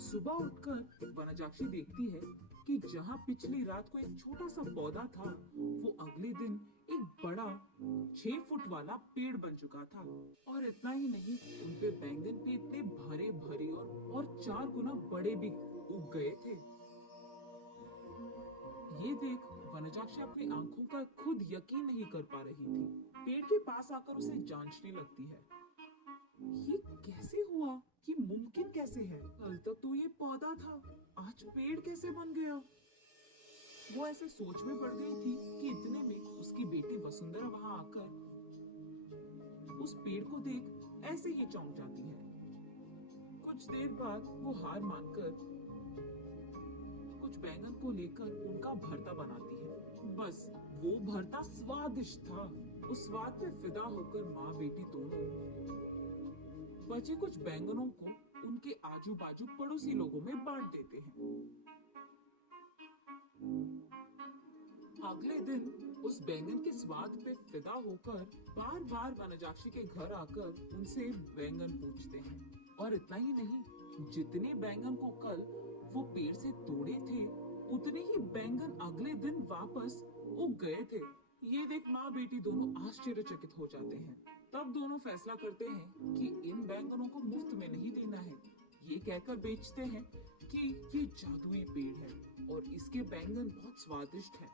सुबह उठकर वनजाक्षी देखती है कि जहाँ पिछली रात को एक छोटा सा पौधा था, वो अगले दिन एक बड़ा 6 फुट वाला पेड़ बन चुका था। और इतना ही नहीं, उनपे बैंगन पे इतने भरे भरे और 4 गुना बड़े भी उग गए थे। ये देख वनजाक्षी अपनी आंखों का खुद यकीन नहीं कर पा रही थी। पेड़ के पास आकर उसे जांचने लगती है। ये कैसे हुआ? ये मुमकिन कैसे है? कल तक तो ये पौधा था, आज पेड़ कैसे बन गया? वो ऐसे सोच में पड़ गई थी कि इतने में उसकी बेटी वसुंधरा वहां आकर उस पेड़ को देख ऐसे ही चौंक जाती है। कुछ देर बाद वो हार मानकर कुछ बैंगन को लेकर उनका भरता बनाती है। बस वो भरता स्वादिष्ट था। उस स्वाद पे फिदा होकर माँ बेटी दोनों बचे कुछ बैंगनों को उनके आजू बाजू पड़ोसी लोगों में बांट देते हैं। अगले दिन उस बैंगन के स्वाद पे फिदा होकर बार बार वनजाक्षी के घर आकर उनसे बैंगन पूछते हैं। और इतना ही नहीं, जितने बैंगन को कल वो पेड़ से तोड़े थे, उतने ही बैंगन अगले दिन वापस उग गए थे। ये देख माँ बेटी दोनों आश्चर्यचकित हो जाते हैं। तब दोनों फैसला करते हैं कि इन बैंगनों को मुफ्त में नहीं देना है। ये कहकर बेचते हैं कि ये जादुई पेड़ है और इसके बैंगन बहुत स्वादिष्ट हैं।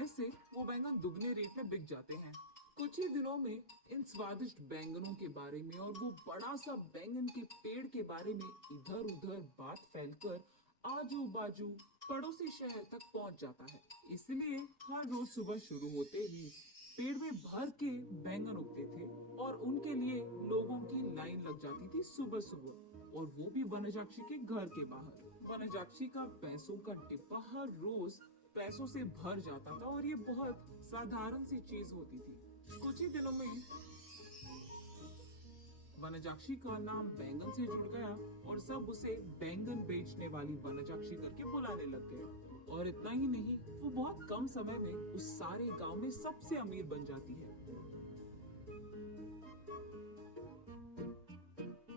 ऐसे वो बैंगन दुगने रेट में बिक जाते हैं। कुछ ही दिनों में इन स्वादिष्ट बैंगनों के बारे में और वो बड़ा सा बैंगन के पेड़ के बारे में इधर उधर बात फैलकर आजू बाजू पड़ोसी शहर तक पहुंच जाता है। इसलिए हर रोज सुबह शुरू होते ही पेड़ में भर के बैंगन उगते थे और उनके लिए लोगों की लाइन लग जाती थी सुबह सुबह, और वो भी वनजाक्षी के घर के बाहर। वनजाक्षी का पैसों का डिब्बा हर रोज पैसों से भर जाता था और ये बहुत साधारण सी चीज होती थी। कुछ ही दिनों में वनजाक्षी का नाम बैंगन से जुड़ गया और सब उसे बैंगन बेचने वाली वनजाक्षी करके बुलाने लग गए। और इतना ही नहीं, वो बहुत कम समय में उस सारे गांव में सबसे अमीर बन जाती है।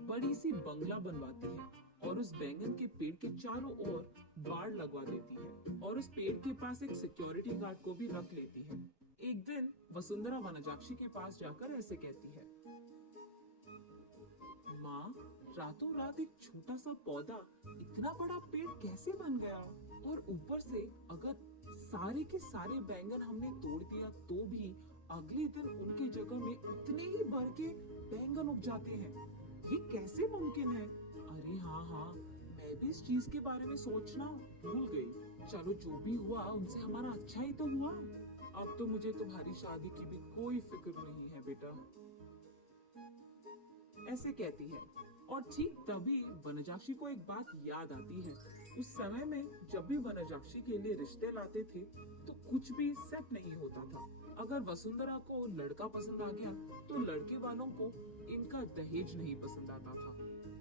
बड़ी सी बंगला बनवाती है और उस बैंगन के पेड़ के चारों ओर बाड़ लगवा देती है और उस पेड़ के पास एक सिक्योरिटी गार्ड को भी रख लेती है। एक दिन वसुंधरा वनजाक्षी के पास जाकर ऐसे कहती है, माँ, रातों रात एक छोटा सा पौधा इतना बड़ा पेड़ कैसे बन गया? और ऊपर से अगर सारे के सारे बैंगन हमने तोड़ दिया तो भी अगले दिन उनकी जगह में उतने ही भर के बैंगन उग जाते हैं। ये कैसे मुमकिन है? अरे हाँ, मैं भी इस चीज के बारे में सोचना भूल गई। चलो, जो भी हुआ उनसे हमारा अच्छा ही तो हुआ। अब तो मुझे तुम्हारी शादी की भी कोई फिक्र नहीं है बेटा, ऐसे कहती है। और ठीक तभी वनजाक्षी को एक बात याद आती है। उस समय में जब भी वनजाक्षी के लिए रिश्ते लाते थे तो कुछ भी सेट नहीं होता था। अगर वसुंधरा को लड़का पसंद आ गया तो लड़के वालों को इनका दहेज नहीं पसंद आता था,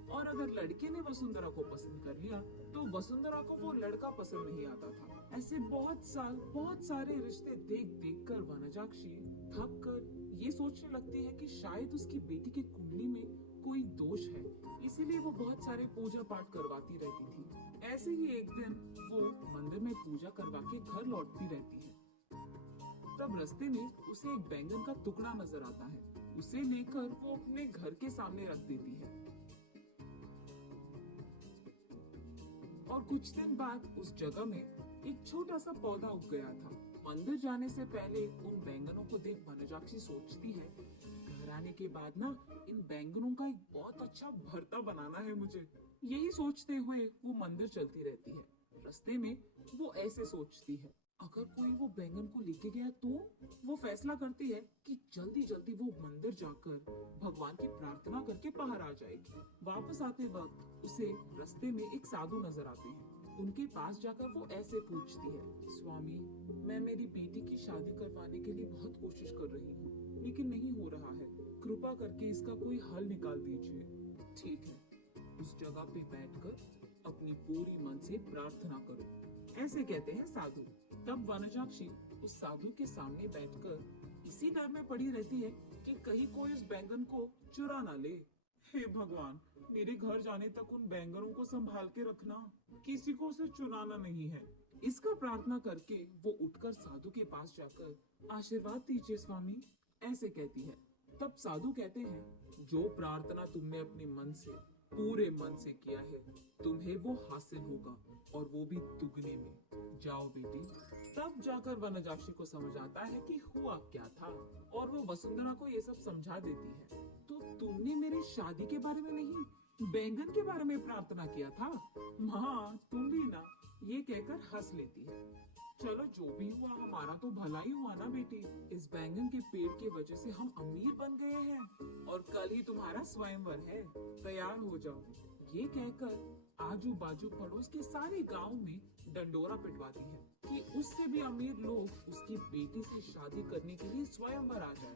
और अगर लड़के ने वसुंधरा को पसंद कर लिया तो वसुंधरा को वो लड़का पसंद नहीं आता था। ऐसे बहुत सारे रिश्ते देख देख कर वनजाक्षी थक कर ये सोचने लगती है कि शायद उसकी बेटी की कुंडली में कोई दोष है, इसीलिए वो बहुत सारे पूजा पाठ करवाती रहती थी। ऐसे ही एक दिन वो मंदिर में पूजा करवा के घर लौटती रहती है। तब रास्ते में उसे एक बैंगन का टुकड़ा नजर आता है। उसे लेकर वो अपने घर के सामने रख देती है। और कुछ दिन बाद उस जगह में एक छोटा सा पौधा उग गया था। मंदिर जाने से पहले उन बैंगनों को देख वनजाक्षी सोचती है, घर आने के बाद ना इन बैंगनों का एक बहुत अच्छा भरता बनाना है मुझे। यही सोचते हुए वो मंदिर चलती रहती है। रास्ते में वो ऐसे सोचती है, अगर कोई वो बैंगन को लेके गया तो वो फैसला करती है कि जल्दी जल्दी वो मंदिर जाकर भगवान की प्रार्थना करके बाहर आ जाएगी। वापस आते वक्त उसे रास्ते में एक साधु नजर आते हैं। उनके पास जाकर वो ऐसे पूछती है, स्वामी, मैं मेरी बेटी की शादी करवाने के लिए बहुत कोशिश कर रही हूँ, लेकिन नहीं हो रहा है। कृपा करके इसका कोई हल निकाल दीजिए। ठीक है, उस जगह पे बैठकर अपनी पूरी मन से प्रार्थना करो, ऐसे कहते हैं साधु। तब वनजाक्षी उस साधु के सामने बैठकर इसी डर में पड़ी रहती है कि कहीं कोई उस बैंगन को चुरा ना ले। हे भगवान, मेरे घर जाने तक उन बैंगनों को संभाल के रखना, किसी को उसे चुराना नहीं है। इसका प्रार्थना करके वो उठकर साधु के पास जाकर आशीर्वाद दीजिए स्वामी, ऐसे कहती है। तब साधु कहते हैं, जो प्रार्थना तुमने अपने मन से, पूरे मन से किया है, तुम्हें वो हासिल होगा, और वो भी दुगने में। जाओ बेटी। तब जाकर वनजाक्षी को समझ आता है कि हुआ क्या था, और वो वसुंधरा को ये सब समझा देती है। तो तुमने मेरी शादी के बारे में नहीं, बैंगन के बारे में प्रार्थना किया था। हाँ, तुम भी ना, ये कहकर हंस लेती है। चलो जो भी हुआ, हमारा तो भला ही हुआ ना बेटी। इस बैंगन के पेड़ की वजह से हम अमीर बन गए हैं, और कल ही तुम्हारा स्वयंवर है, तैयार हो जाओ। ये कहकर आजू बाजू पड़ोस के सारे गांव में डंडोरा पिटवाती है कि उससे भी अमीर लोग उसकी बेटी से शादी करने के लिए स्वयंवर आ जाए।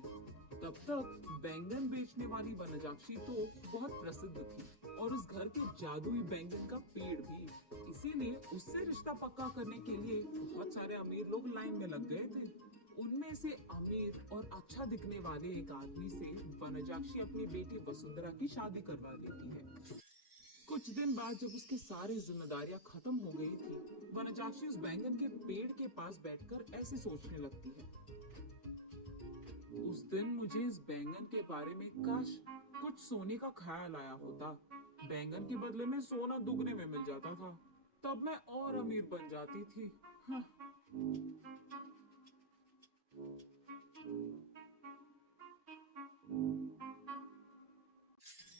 तब तक बैंगन बेचने वाली वनजाक्षी तो बहुत प्रसिद्ध थी, और उस घर के जादुई बैंगन का पेड़ भी। इसीलिए उससे रिश्ता पक्का करने के लिए बहुत सारे अमीर लोग लाइन में लग गए थे। उनमें से अमीर और अच्छा दिखने वाले एक आदमी से वनजाक्षी अपनी बेटी वसुंधरा की शादी करवा लेती है। कुछ दिन बाद जब उसकी सारी जिम्मेदारियां खत्म हो गई थी, वनजाक्षी उस बैंगन के पेड़ के पास बैठकर ऐसे सोचने लगती है, उस दिन मुझे इस बैंगन के बारे में काश कुछ सोने का ख्याल आया होता। बैंगन के बदले में सोना दुगने में मिल जाता था, तब मैं और अमीर बन जाती थी। हाँ।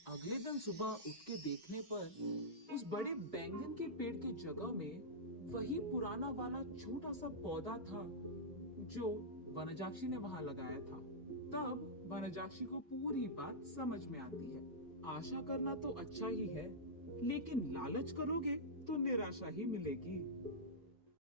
अगले दिन सुबह उठ के देखने पर उस बड़े बैंगन के पेड़ की जगह में वही पुराना वाला छोटा सा पौधा था जो वनजाक्षी ने वहां लगाया था। तब वनजाक्षी को पूरी बात समझ में आती है। आशा करना तो अच्छा ही है, लेकिन लालच करोगे तो निराशा ही मिलेगी।